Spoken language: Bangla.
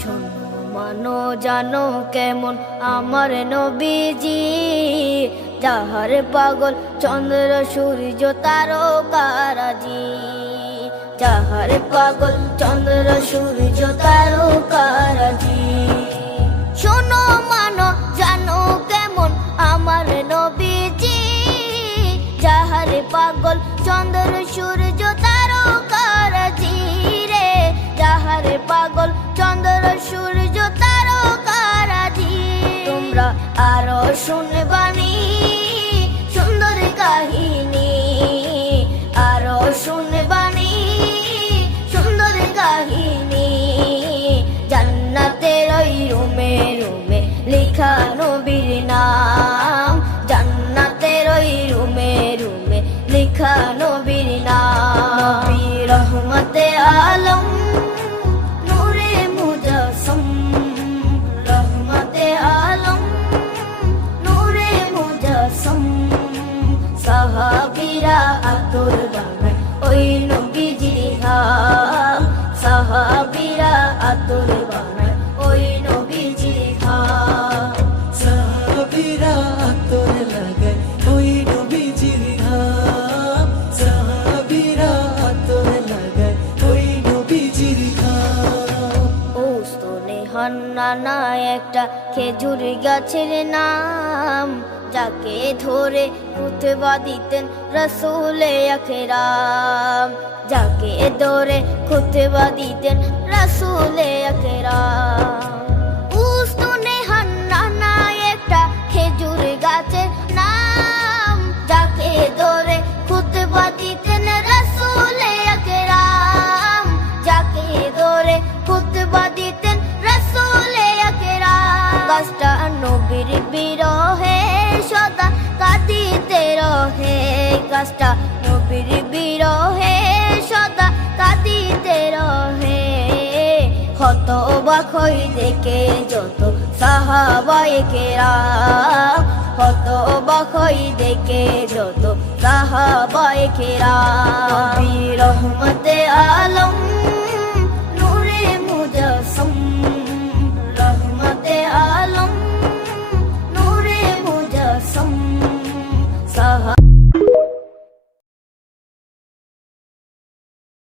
শোনো মানো জানো কেমন আমার নবীজি, যাহার পাগল চন্দ্র সূর্য তারকারাজি, যাহার পাগল চন্দ্র সূর্য তারকারাজি। শোনো মানো জানো কেমন আমার নবীজি, যাহার পাগল চন্দ্র সূর্য তারকারাজি রে, যাহার পাগল চন্দ্র সূর্য তারকারাজি। তোমরা আরো শুনবানি সুন্দর কাহিনী, আরো শুনবানি সুন্দর কাহিনী। জান্নাতের ওই রুমে রুমে লেখা নবীর নাম, জান্নাতের ওই রুমে রুমে লেখা নবীর নাম। নবী রহমতে আলম নূরে মুজাসসম, রহমতে আলম নূরে মুজাসসম। সাহাবীরা আতর বানায় ওই নবীজির ঘাম, সাহাবীরা আতর বানায় ওই নবীজির ঘাম। সাহাবীরা আতর লাগায় ওই নবীজির ঘাম, সাহাবীরা আতর লাগায় ওই নবীজির ঘাম। ওস্তনে হান্নানা একটা খেজুর গাছের নাম, যাকে ধরে খুতবা দিতেন রাসূলে আকরাম, যাকে ধরে খুতবা দিতেন রাসূলে আকরাম। উস্তনে হান্নানা একটা খেজুর গাছের নাম, যাকে ধরে খুতবা দিতেন রাসূলে আকরাম, যাকে ধরে খুতবা দিতেন রাসূলে আকরাম। গাছটা নবীর বিরহে সদা কাঁদিতে রহে, গাছটা নবীর বিরহে সদা কাঁদিতে রহে। হতবাক হই দেখে যত সাহাবায়ে কেরাম, হতবাক হই দেখে যত সাহাবায়ে কেরাম। নবী রহমতে আলম